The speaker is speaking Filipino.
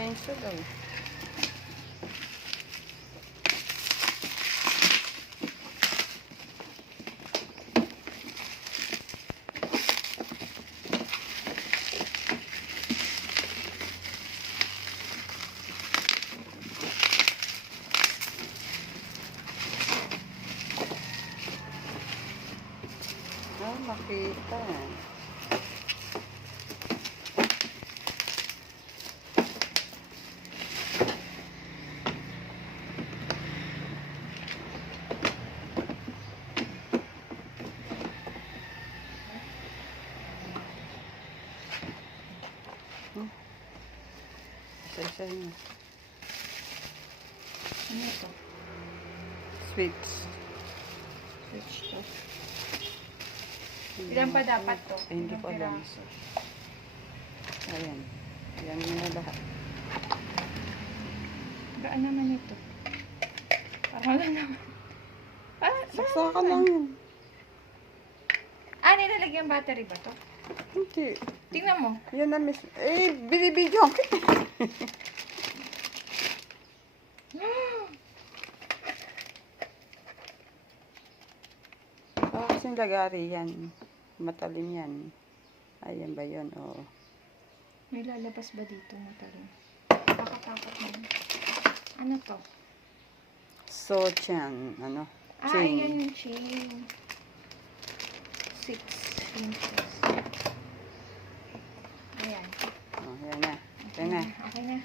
chainsaw daw. Makita. Isa-isa yun. Ano ito? Switch. Switch to. Ilan pa dapat to? Hindi ko alam. Ayan. Ayan mo na lahat. Gaan naman ito. Parang lang naman. Saksakan lang yun. Nilalagyan battery ba to? Hindi. Tingnan mo. Yan na miss. Binibidyo ang kita. Kasing lagari yan. Matalim yan. Ayan ba yun? Oo. May lalabas ba dito matalim? Kakatakot mo. Ano to? So, chan. Ano? Chain. Ayan yung chain. 6 inches. Ayan. Oh, yan na. Okay na. Okay na.